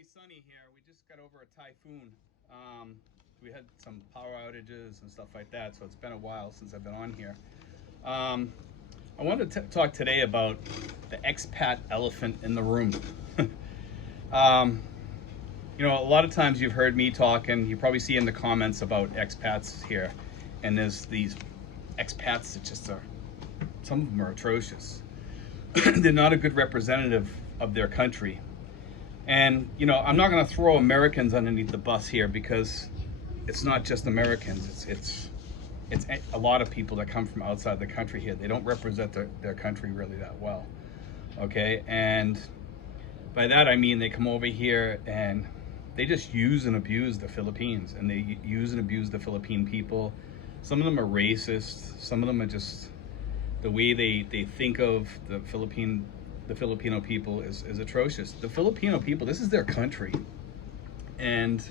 finally sunny here. We just got over a typhoon. We had some power outages and stuff like that, so it's been a while since I've been on here. Um, I wanted to talk today about the expat elephant in the room. um, a lot of times you've heard me talking, you probably see in the comments about expats here, and there's these expats that just are, some of them are atrocious. They're not a good representative of their country. And, I'm not going to throw Americans underneath the bus here because it's not just Americans. It's a lot of people that come from outside the country here. They don't represent their country really that well. Okay? And by that I mean they come over here and they just use and abuse the Philippines. And they use and abuse the Philippine people. Some of them are racist. Some of them are just, the way they think of the Filipino people is atrocious. The Filipino people, this is their country. And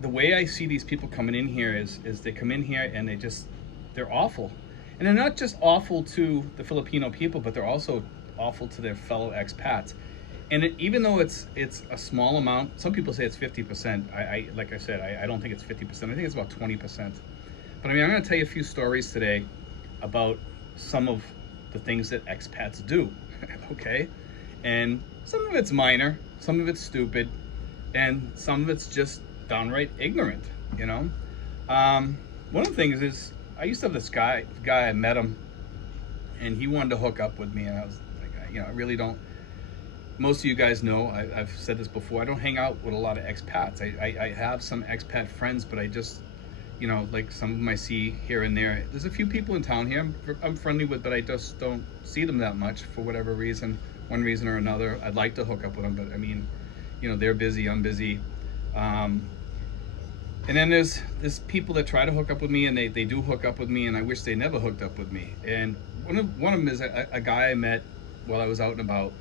the way I see these people coming in here is they come in here and they're awful. And they're not just awful to the Filipino people, but they're also awful to their fellow expats. And even though it's a small amount, some people say it's 50%. Like I said, I don't think it's 50%. I think it's about 20%. But I'm going to tell you a few stories today about some of the things that expats do. Okay? And some of it's minor, some of it's stupid, and some of it's just downright ignorant, One of the things is, I used to have this guy, I met him, and he wanted to hook up with me, and I was like, I really don't, most of you guys know, I've said this before, I don't hang out with a lot of expats. I have some expat friends, but I just, like some of them I see here and there. There's a few people in town here I'm friendly with, but I just don't see them that much for whatever reason, one reason or another. I'd like to hook up with them, but I mean, they're busy, I'm busy. And then there's people that try to hook up with me, and they do hook up with me, and I wish they never hooked up with me. And one of them is a guy I met while I was out and about.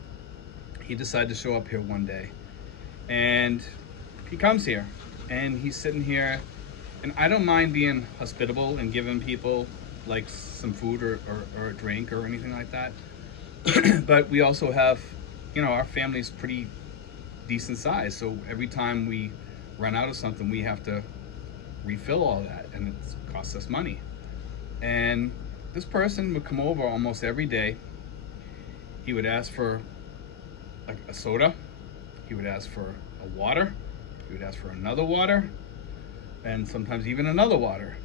He decided to show up here one day, and he comes here, and he's sitting here. And I don't mind being hospitable and giving people like some food or a drink or anything like that. But we also have, our family's pretty decent size. So every time we run out of something, we have to refill all that, and it costs us money. And this person would come over almost every day. He would ask for like a soda. He would ask for a water. He would ask for another water. And sometimes even another water,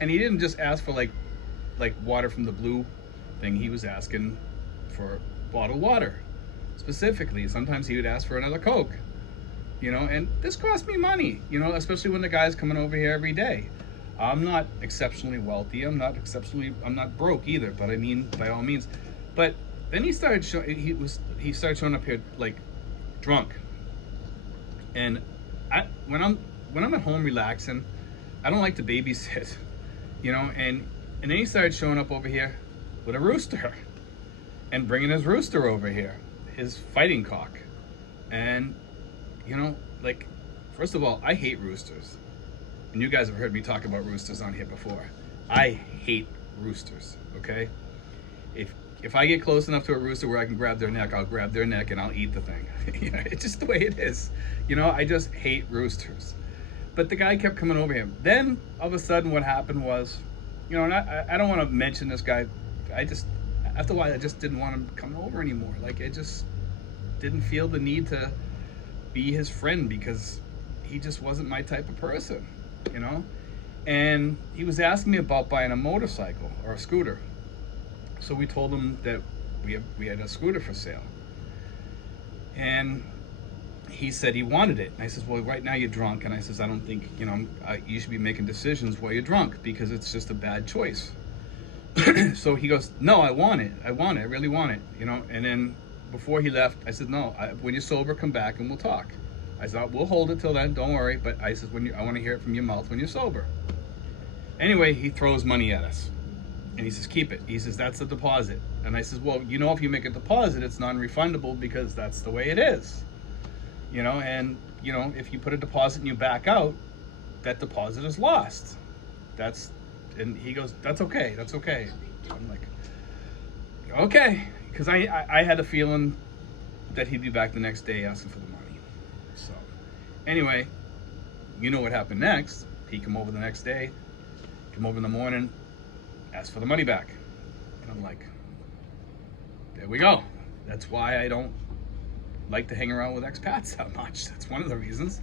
and he didn't just ask for like water from the blue thing. He was asking for bottled water specifically. Sometimes he would ask for another Coke, and this cost me money, especially when the guy's coming over here every day. I'm not exceptionally wealthy. I'm not broke either, but I mean, by all means. But then he started showing up here like drunk. And when I'm at home relaxing, I don't like to babysit, and then he started showing up over here with a rooster and bringing his rooster over here, his fighting cock. And, first of all, I hate roosters. And you guys have heard me talk about roosters on here before. I hate roosters, okay? If I get close enough to a rooster where I can grab their neck, I'll grab their neck and I'll eat the thing. It's just the way it is. I just hate roosters. But the guy kept coming over here. Then all of a sudden what happened was, and I don't want to mention this guy. After a while, I just didn't want him coming over anymore. Like, I just didn't feel the need to be his friend because he just wasn't my type of person, And he was asking me about buying a motorcycle or a scooter. So we told him that we had a scooter for sale. And he said he wanted it. And I says, well, right now you're drunk. And I says, I don't think, you should be making decisions while you're drunk because it's just a bad choice. So he goes, no, I want it. I really want it, And then before he left, I said, no, when you're sober, come back and we'll talk. I said, we'll hold it till then, don't worry. But I said, I want to hear it from your mouth when you're sober. Anyway, he throws money at us. And he says, keep it. He says, that's the deposit. And I says, well, if you make a deposit, it's non-refundable because that's the way it is. And if you put a deposit and you back out, that deposit is lost. And he goes, that's okay. I'm like, okay. Because I had a feeling that he'd be back the next day asking for the money. So anyway, you know what happened next. He come over the next day, come over in the morning, ask for the money back. And I'm like, there we go. That's why I don't like to hang around with expats that much. That's one of the reasons.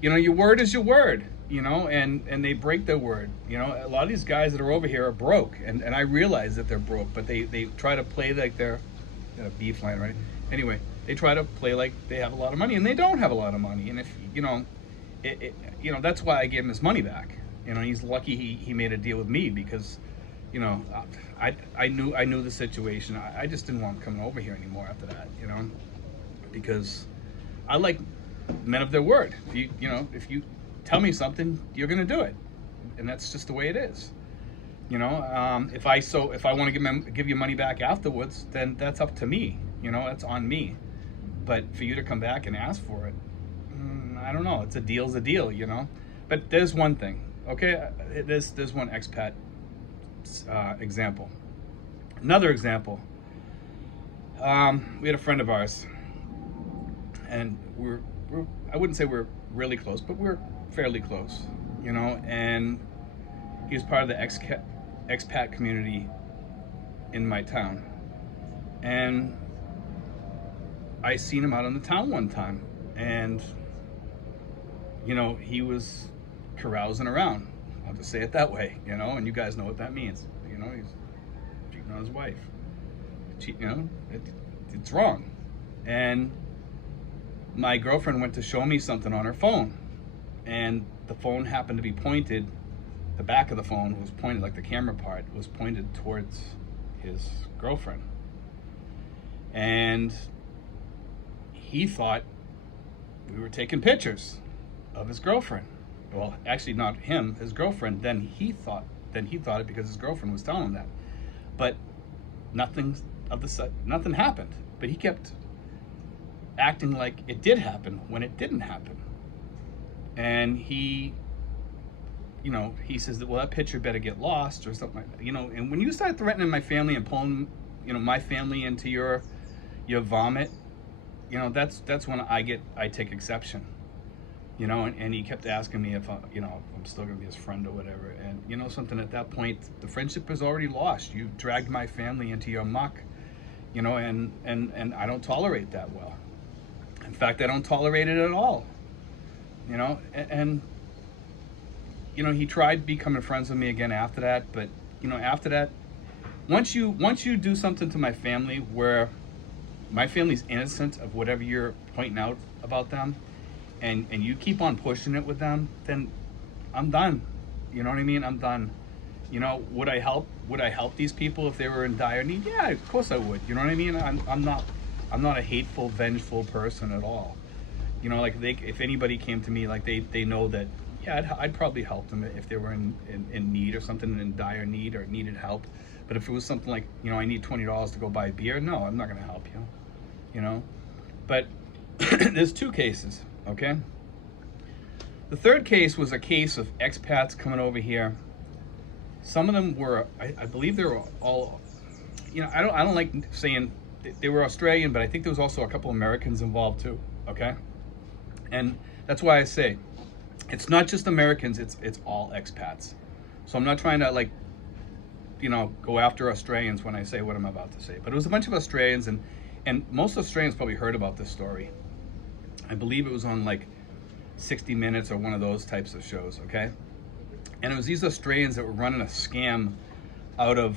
You know, your word is your word, you know, and they break their word. You know, a lot of these guys that are over here are broke, and I realize that they're broke, but they try to play like they're a beef line, right? Anyway, they try to play like they have a lot of money, and they don't have a lot of money. And if, you know, you know, that's why I gave him his money back. You know, he's lucky he made a deal with me, because, you know, I knew the situation. I just didn't want him coming over here anymore after that, you know, because I like men of their word. If you tell me something, you're gonna do it, and that's just the way it is. You know, if I want to give you money back afterwards, then that's up to me. You know, that's on me. But for you to come back and ask for it, I don't know. A deal's a deal, you know. But there's one thing, okay? There's one expat example. Another example. We had a friend of ours, and I wouldn't say we're really close, but we're fairly close, you know. And he was part of the expat community in my town, and I seen him out on the town one time, and you know, he was carousing around. I'll just say it that way, you know, and you guys know what that means. You know, he's cheating on his wife. You know, it's wrong. And my girlfriend went to show me something on her phone, and the phone happened to be pointed, the back of the phone was pointed, like the camera part was pointed towards his girlfriend. And he thought we were taking pictures of his girlfriend. Well, actually not him, his girlfriend. Then he thought it because his girlfriend was telling him that. But nothing happened. But he kept acting like it did happen when it didn't happen. And he says that, well, that picture better get lost or something like that. You know, and when you start threatening my family and pulling, you know, my family into your vomit, you know, that's when I take exception. You know, and he kept asking me if I'm still gonna be his friend or whatever. And you know something, at that point, the friendship is already lost. You dragged my family into your muck, you know, and I don't tolerate that well. In fact, I don't tolerate it at all. You know, and you know, he tried becoming friends with me again after that, but you know, after that, once you do something to my family where my family's innocent of whatever you're pointing out about them, and you keep on pushing it with them, then I'm done. You know what I mean? I'm done. You know, would I help these people if they were in dire need? Yeah, of course I would. You know what I mean? I'm not a hateful, vengeful person at all. You know, like if anybody came to me, like they know that, yeah, I'd probably help them if they were in need or something, in dire need or needed help. But if it was something like, you know, I need $20 to go buy beer, no, I'm not gonna help you. You know? But there's two cases. Okay. The third case was a case of expats coming over here. Some of them were, I believe they were all, you know, I don't like saying they were Australian, but I think there was also a couple Americans involved too. Okay. And that's why I say it's not just Americans, it's all expats. So I'm not trying to, like, you know, go after Australians when I say what I'm about to say, but it was a bunch of Australians, and most Australians probably heard about this story. I believe it was on like 60 Minutes or one of those types of shows, okay? And it was these Australians that were running a scam out of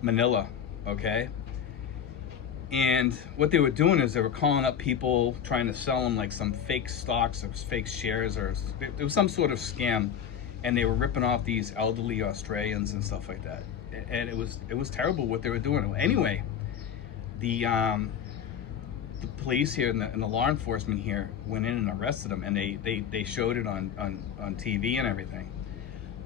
Manila, okay? And what they were doing is they were calling up people trying to sell them like some fake stocks or fake shares, or it was some sort of scam, and they were ripping off these elderly Australians and stuff like that. And it was terrible what they were doing. Anyway, the police here and the law enforcement here went in and arrested them, and they showed it on TV and everything.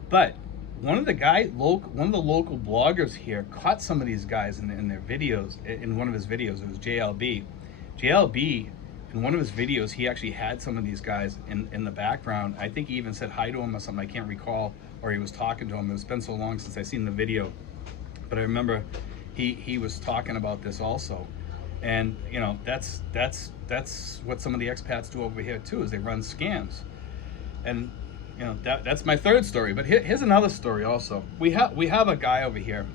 But one of the local bloggers here caught some of these guys in their videos. In one of his videos, it was JLB. JLB, in one of his videos, he actually had some of these guys in the background. I think he even said hi to him or something. I can't recall, or he was talking to him. It's been so long since I've seen the video, but I remember he was talking about this also. And you know, that's what some of the expats do over here too, is they run scams. And you know, that's my third story. But here's another story also. We have a guy over here.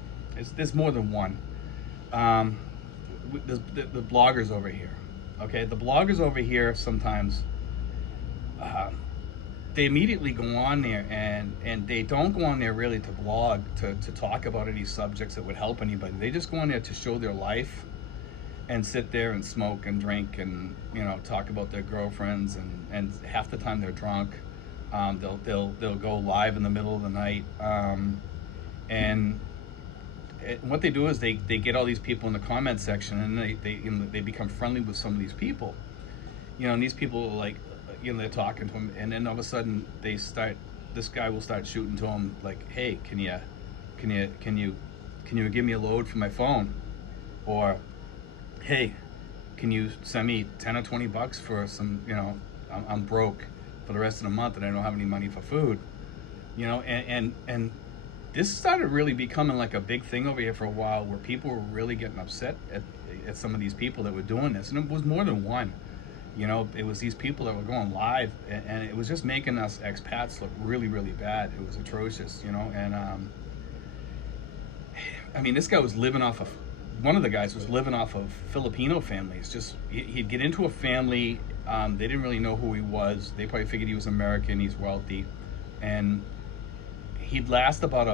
There's more than one. The bloggers over here. Okay, the bloggers over here sometimes they immediately go on there, and they don't go on there really to blog to talk about any subjects that would help anybody. They just go on there to show their life and sit there and smoke and drink and, you know, talk about their girlfriends, and half the time they're drunk. They'll go live in the middle of the night, and what they do is they get all these people in the comment section, and they become friendly with some of these people, you know, and these people, like, you know, they're talking to them, and then all of a sudden this guy will start shooting to them like, hey, can you give me a load for my phone, or hey, can you send me 10 or 20 bucks for some, you know, I'm broke for the rest of the month and I don't have any money for food, you know. And this started really becoming like a big thing over here for a while, where people were really getting upset at some of these people that were doing this. And it was more than one, you know. It was these people that were going live, and it was just making us expats look really, really bad. It was atrocious, you know. And I mean, this guy was living off of, one of the guys was living off of Filipino families. Just he'd get into a family, they didn't really know who he was. They probably figured he was American, he's wealthy, and he'd last about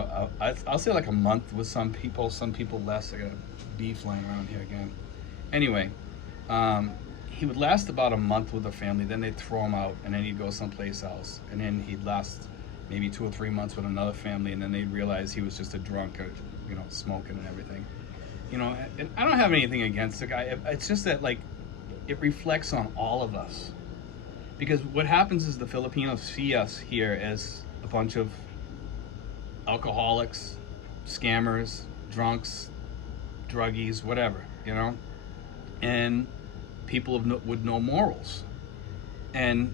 I'll say like a month with some people less. I got a bee flying around here again. Anyway, he would last about a month with the family, then they'd throw him out, and then he'd go someplace else, and then he'd last maybe 2 or 3 months with another family, and then they'd realize he was just a drunk, you know, smoking and everything. You know, and I don't have anything against the guy. It's just that, like, it reflects on all of us. Because what happens is the Filipinos see us here as a bunch of alcoholics, scammers, drunks, druggies, whatever, you know, and people with no morals. And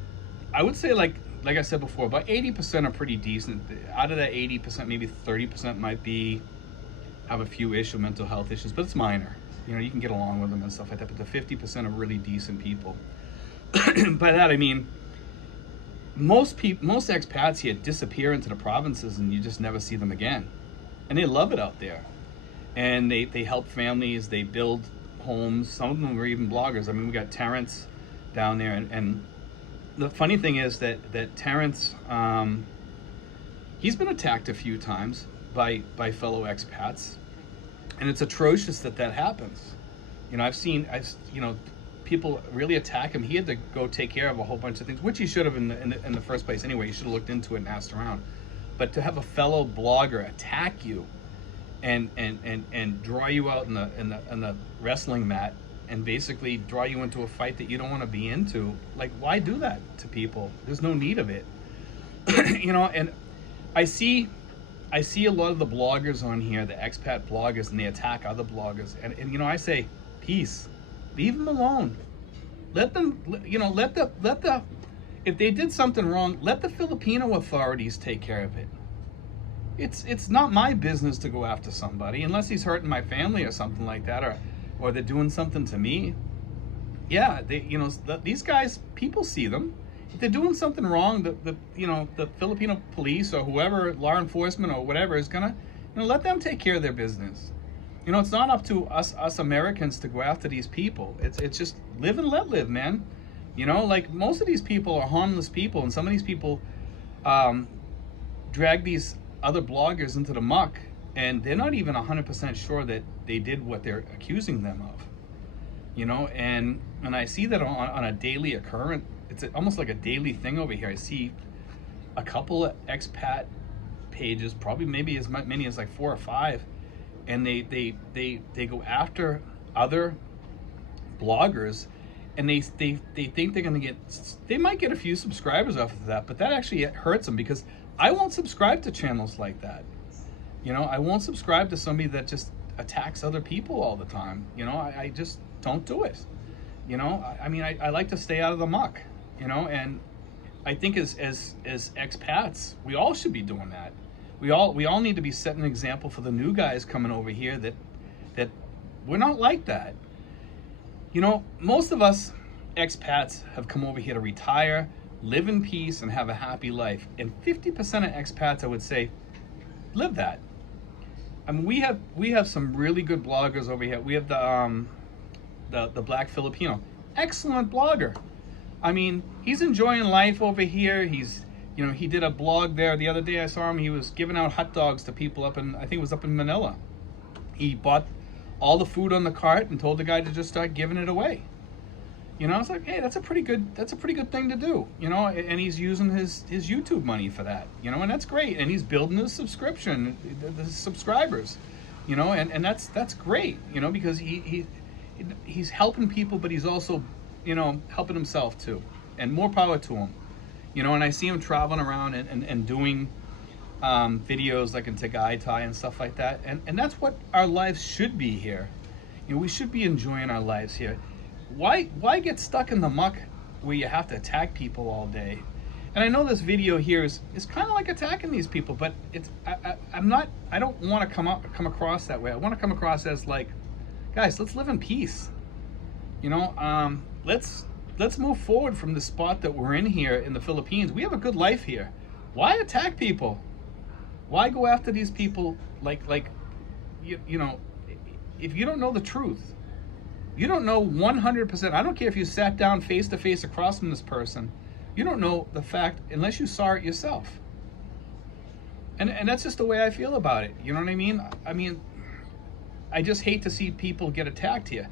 I would say, like I said before, about 80% are pretty decent. Out of that 80%, maybe 30% might have a few mental health issues, but it's minor. You know, you can get along with them and stuff like that. But the 50% are really decent people. By that I mean, most expats here disappear into the provinces, and you just never see them again. And they love it out there, and they help families, they build homes. Some of them were even bloggers. I mean, we got Terrence down there, and the funny thing is that Terrence, he's been attacked a few times by fellow expats, and it's atrocious that happens. You know, you know, people really attack him. He had to go take care of a whole bunch of things, which he should have in the first place anyway. He should have looked into it and asked around. But to have a fellow blogger attack you and draw you out in the wrestling mat, and basically draw you into a fight that you don't want to be into, like, why do that to people? There's no need of it. You know, and I see a lot of the bloggers on here, the expat bloggers, and they attack other bloggers. And you know, I say, peace. Leave them alone. Let them, you know, let the, if they did something wrong, let the Filipino authorities take care of it. It's not my business to go after somebody unless he's hurting my family or something like that, or they're doing something to me. Yeah, these guys, people see them. If they're doing something wrong, the Filipino police or whoever, law enforcement or whatever, is gonna, let them take care of their business. You know, it's not up to us Americans to go after these people. It's just live and let live, man. You know, like, most of these people are harmless people, and some of these people drag these other bloggers into the muck, and they're not even 100% sure that they did what they're accusing them of. You know, and I see that on a daily occurrence. It's almost like a daily thing over here. I see a couple of expat pages, probably maybe as many as like 4 or 5, and they go after other bloggers, and they think they're gonna they might get a few subscribers off of that, but that actually hurts them, because I won't subscribe to channels like that. You know, I won't subscribe to somebody that just attacks other people all the time. You know, I just don't do it. You know, I mean, I like to stay out of the muck. You know, and I think as expats, we all should be doing that. We all need to be setting an example for the new guys coming over here that we're not like that. You know, most of us expats have come over here to retire, live in peace, and have a happy life. And 50% of expats, I would say, live that. I mean, we have some really good bloggers over here. We have the Black Filipino, excellent blogger. I mean, he's enjoying life over here. He did a blog there the other day. I saw him. He was giving out hot dogs to people up in, I think it was up in Manila. He bought all the food on the cart and told the guy to just start giving it away. I was like, hey, that's a pretty good thing to do. And he's using his YouTube money for that. And that's great. And he's building his subscription, the subscribers. And that's great. Because he's helping people, but he's also, helping himself too. And more power to him. And I see him traveling around and doing videos like in Tagaytay and stuff like that. And that's what our lives should be here. We should be enjoying our lives here. Why get stuck in the muck where you have to attack people all day? And I know this video here is kind of like attacking these people, but I don't want to come across that way. I want to come across as like, guys, let's live in peace. Let's move forward from the spot that we're in here in the Philippines. We have a good life here. Why attack people? Why go after these people like if you don't know the truth, you don't know 100%. I don't care if you sat down face to face across from this person. You don't know the fact unless you saw it yourself. And that's just the way I feel about it. You know what I mean? I mean, I just hate to see people get attacked here.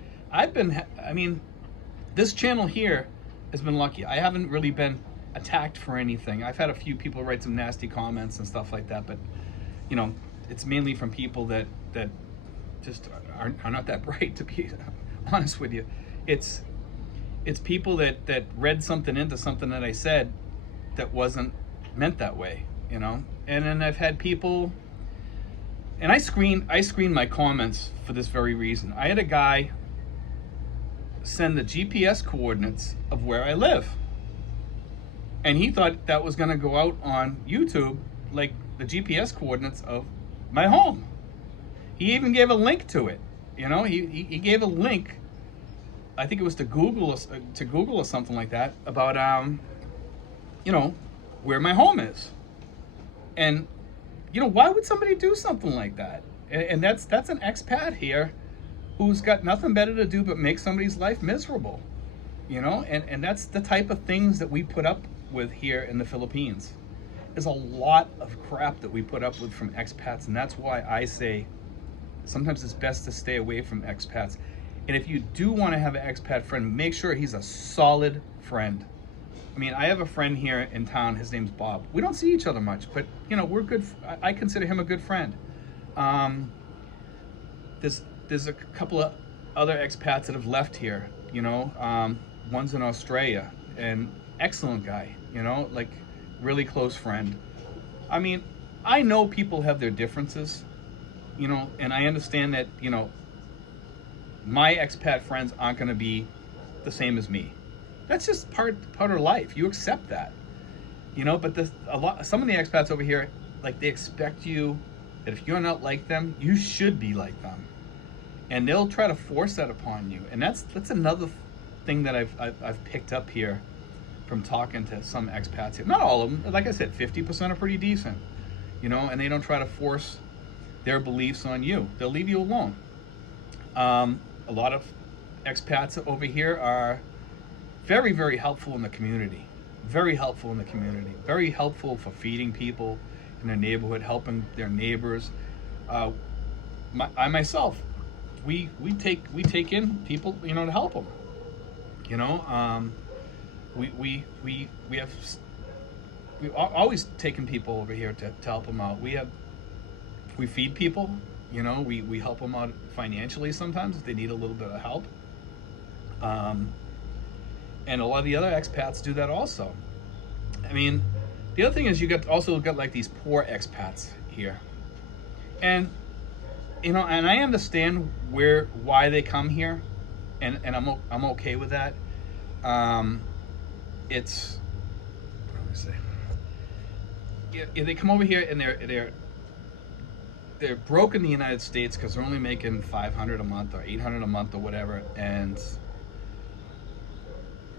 This channel here has been lucky. I haven't really been attacked for anything. I've had a few people write some nasty comments and stuff like that, but it's mainly from people that just are not that bright, to be honest with you. It's people that read something into something that I said that wasn't meant that way, And then I've had people, and I screen my comments for this very reason. I had a guy send the GPS coordinates of where I live, and he thought that was going to go out on YouTube, like the GPS coordinates of my home. He even gave a link to it. He gave a link, I think it was to Google or something like that, about where my home is. And why would somebody do something like that? And that's an expat here who's got nothing better to do but make somebody's life miserable. And that's the type of things that we put up with here in the Philippines. There's a lot of crap that we put up with from expats, and that's why I say sometimes it's best to stay away from expats. And if you do want to have an expat friend, make sure he's a solid friend. I have a friend here in town. His name's Bob. We don't see each other much, but we're good. I consider him a good friend. There's a couple of other expats that have left here. One's in Australia, and excellent guy. Like really close friend. I know people have their differences. And I understand that, my expat friends aren't going to be the same as me. That's just part of life. You accept that, but some of the expats over here, like, they expect you that if you're not like them, you should be like them, and they'll try to force that upon you. And that's another thing that I've picked up here from talking to some expats here. Not all of them. Like I said, 50% are pretty decent, and they don't try to force their beliefs on you. They'll leave you alone. A lot of expats over here are very, very helpful in the community. Very helpful in the community. Very helpful for feeding people in their neighborhood, helping their neighbors. I myself, we take in people, to help them. We've always taken people over here to help them out. We feed people. We help them out financially sometimes if they need a little bit of help. And a lot of the other expats do that also. The other thing is you also got like these poor expats here. And and I understand why they come here, and I'm okay with that. It's, what do I say? Yeah, they come over here and they're broke in the United States because they're only making $500 a month or $800 a month or whatever, and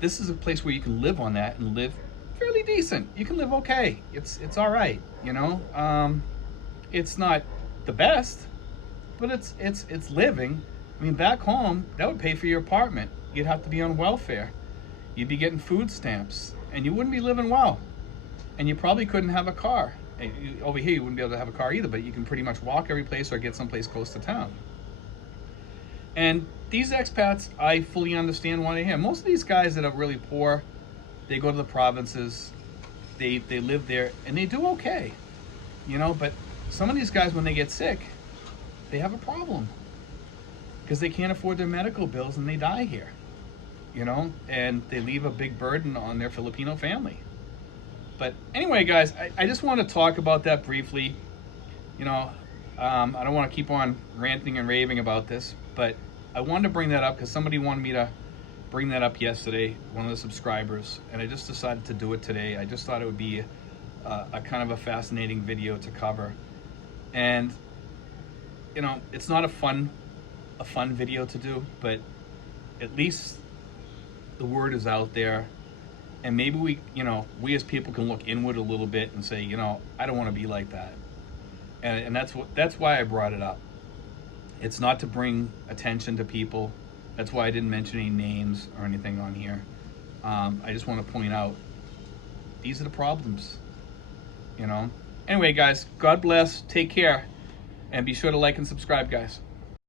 this is a place where you can live on that and live fairly decent. You can live okay. It's all right, you know. It's not the best, but it's living. I mean, back home, that would pay for your apartment. You'd have to be on welfare. You'd be getting food stamps, and you wouldn't be living well. And you probably couldn't have a car. Over here, you wouldn't be able to have a car either, but you can pretty much walk every place or get someplace close to town. And these expats, I fully understand why they're here. Most of these guys that are really poor, they go to the provinces, they live there, and they do okay, you know. But some of these guys, when they get sick, they have a problem because they can't afford their medical bills and they die here, you know, and they leave a big burden on their Filipino family. But anyway, guys, I just want to talk about that briefly. You know, I don't want to keep on ranting and raving about this, but I wanted to bring that up because somebody wanted me to bring that up yesterday, one of the subscribers, and I just decided to do it today. I just thought it would be a kind of a fascinating video to cover. And, you know, it's not a fun video to do, but at least the word is out there. And maybe we as people can look inward a little bit and say, you know, I don't want to be like that. And that's why I brought it up. It's not to bring attention to people. That's why I didn't mention any names or anything on here. I just want to point out, these are the problems, you know. Anyway, guys, God bless, take care, and be sure to like and subscribe, guys.